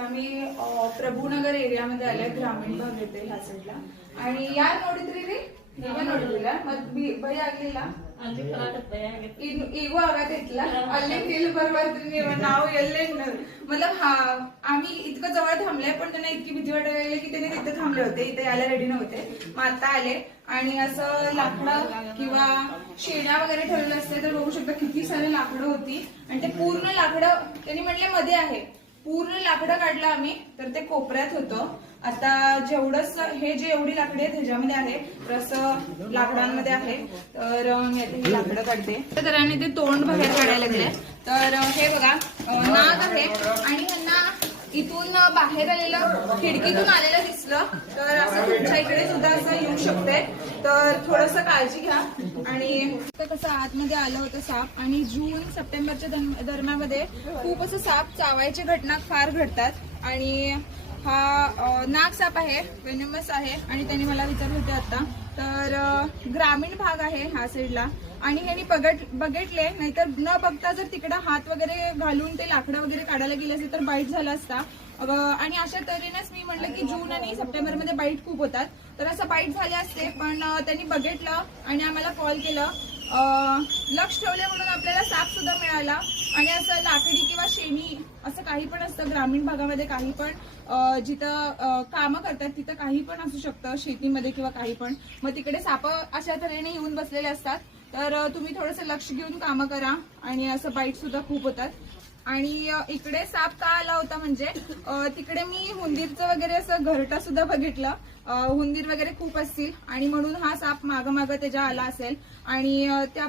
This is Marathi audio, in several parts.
आम्ही प्रभूनगर एरियामध्ये आलोय, ग्रामीण भाग येते ह्या साईडला. आणि यार ನೋಡಿದ್ರಿ ರೀ, ಈಗ ನೋಡಿದ್ರಿಲ್ಲ ಮತ್ತೆ ಭಯ ಆಗ್ಲಿಲ್ಲ, ಈಗೂ ಆಗತ್ತಿಲ್ಲ. ಅಲ್ಲಿ ಫೀಲ್ ಬರ್ಬಾರ್ದ್ರಿ ನೀವು, ನಾವು ಎಲ್ಲೇ मतलब आम्ही इतकं जवळ थांबले पण त्यांना इतकी भीती वाटायला लागली की त्यांनी तिथे थांबले होते, इथे यायला रेडी नव्हते. मग आता आले आणि असं लाकडं किंवा शेण्या वगैरे ठेवलेलं असते तर बघू शकता किती सारे लाकडं होती. आणि ते पूर्ण लाकडं त्यांनी म्हटले मध्ये आहे, पूर्ण लाकडं काढलं आम्ही तर ते कोपऱ्यात होतं. आता जेवढंच हे जे एवढी लाकडी आहेत ह्याच्यामध्ये आहे तर असं लाकडांमध्ये आहे. तर मी आता ही लाकडं काढते. तर आम्ही ते तोंड बाहेर काढायला लागले. तर हे बघा नाग आहे आणि ह्यांना इथून बाहेर आलेलं, खिडकीतून आलेलं दिसलं तर असं तुमच्या इकडे सुद्धा असं येऊ शकते. तर थोडस काळजी घ्या. आणि कसं आतमध्ये आलं होतं साप, आणि जून सप्टेंबरच्या दरम्यानमध्ये खूप असं साप चावायचे घटना फार घडतात. आणि हा नाग साप आहे, वेनमस आहे. आणि त्यांनी मला विचारलं होते आता, तर ग्रामीण भाग आहे ह्या साईडला. आणि ह्यांनी बघितले, नाहीतर न बघता जर तिकडे हात वगैरे घालून ते लाकडं वगैरे काढायला गेले असते तर बाईट झाला असता. आणि अशा तऱ्हेनेच मी म्हटलं की जून आणि सप्टेंबरमध्ये बाईट खूप होतात, तर असं बाईट झाले असते. पण त्यांनी बघितलं आणि आम्हाला कॉल केलं. लक्ष ठेवले म्हणून आपल्याला साप सुद्धा मिळाला. आणि असं लाकडी किंवा शेणी असं काही पण असतं ग्रामीण भागामध्ये, काही पण जिथं कामं करतात तिथं काही पण असू शकतं, शेतीमध्ये किंवा काही पण. मग तिकडे साप अशा तऱ्हेने येऊन बसलेले असतात. तर तुम्ही थोडंसं लक्ष घेऊन कामं करा. आणि असं बाईट सुद्धा खूप होतात. आणि इकडे साप का आला होता म्हणजे तिकडे मी हुंदीरचं वगैरे असं घरटा सुद्धा बघितलं, हुंदीर वगैरे खूप असतील आणि म्हणून हा साप मागं त्याच्या आला असेल. आणि त्या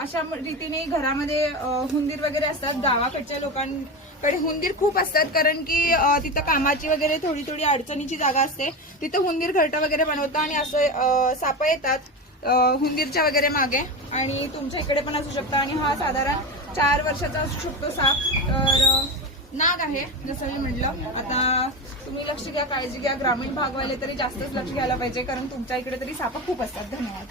अशा रीतीने घरामध्ये हुंदीर वगैरे असतात. गावाकडच्या लोकांकडे हुंदीर खूप असतात, कारण की तिथं कामाची वगैरे थोडी अडचणीची जागा असते, तिथं हुंदीर घरटा वगैरे बनवतात. आणि असं साप येतात हुंदीरच्या वगैरे मागे. आणि तुमच्या इकडे पण असू शकतं. आणि हा साधारण 4 वर्षाचा असू शकतो साप. तर नाग आहे जसं मी म्हटलं. आता तुम्ही लक्ष घ्या, काळजी घ्या. ग्रामीण भागवाले तरी जास्तच लक्ष घ्यायला पाहिजे, कारण तुमच्या इकडे तरी साप खूप असतात. धन्यवाद.